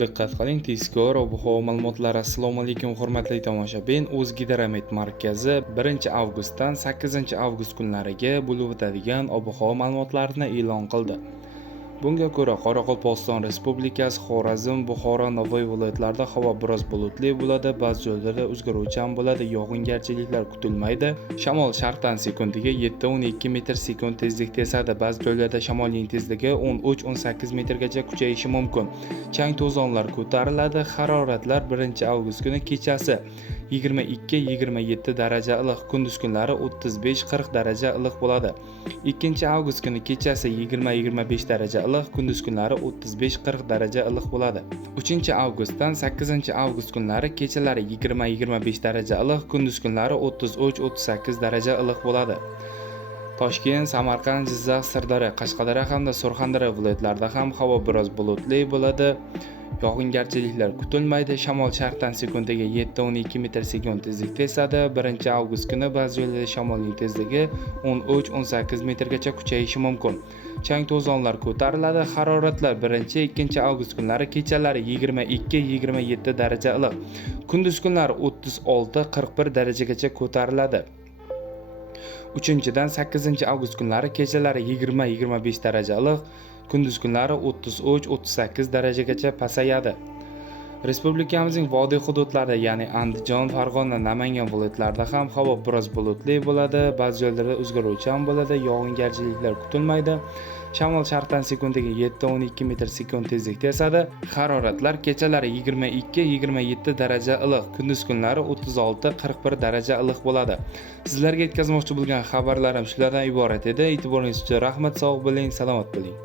Diqqat qiling, tezkor ob-havo ma'lumotlari. Assalomu alaykum hurmatli tomoshabin. O'zgidromet markazi 1-avgustdan 8-avgust kunlariga bo'lib o'tadigan ob-havo ma'lumotlarini e'lon qildi. Bunga ko'ra, Qoraqalpog'iston Respublikasi, Xorazm, Buxoro, Navoiy viloyatlarida havo biroz bulutli bo'ladi, ba'zi joylarda o'zgaruvchan bo'ladi, yog'ingarchiliklar kutilmaydi. Shamol sharqdan sekundiga 7-12 metr/s tezlikda esadi, ba'zi joylarda shamolning tezligi 13-18 metrgacha kuchayishi mumkin. Chang to'zonlar ko'tariladi. Haroratlar 1-avgust kuni kechasi 22-27 daraja iliq, kunduz kunlari 35-40 daraja iliq bo'ladi. 2-avgust kuni kechasi 20-25 daraja iliq, kunduz kunlari 35-40 daraja iliq bo'ladi. 3-avgustdan 8-avgust kunlari kechalari 20-25 daraja iliq, kunduz kunlari 33-38 daraja iliq bo'ladi. Toshkent, Samarqand, Jizzax, Sirdaryo, Qashqadaryo hamda Surxondaryo viloyatlarida ham havo biroz bulutli bo'ladi. Yog'ingarchiliklar kutilmaydi. Shamol sharqdan sekundiga 7-12 metr/s tezlikda esadi. 1-avgust kuni ba'zi joylarda shamolning tezligi 13-18 metrgacha kuchayishi mumkin. Chang to'zonlar ko'tariladi. Haroratlar 1-2-avgust kunlari kechalari 22-27 daraja iliq, kunduz kunlari 36-41 darajagacha ko'tariladi. 3-dan 8-avgust kunlari kechalari 20-25 daraja iliq, kunduz kunlari 33-38 darajagacha pasayadi. Respublikamizning vodiy hududlarida, ya'ni Andijon, Farg'ona, Namangan viloyatlarida ham havo biroz bulutli bo'ladi, ba'zi joylarda o'zgaruvchan bo'ladi, yog'ingarchiliklar kutilmaydi. Shamol sharqdan sekundiga 7-12 metr/s tezlikda esadi. Haroratlar kechalari 22-27 daraja iliq, kunduz kunlari 36-41 daraja iliq bo'ladi. Sizlarga yetkazmoqchi bo'lgan xabarlarim shulardan iborat edi. E'tiboringiz uchun rahmat, sog' bo'ling, salomat bo'ling.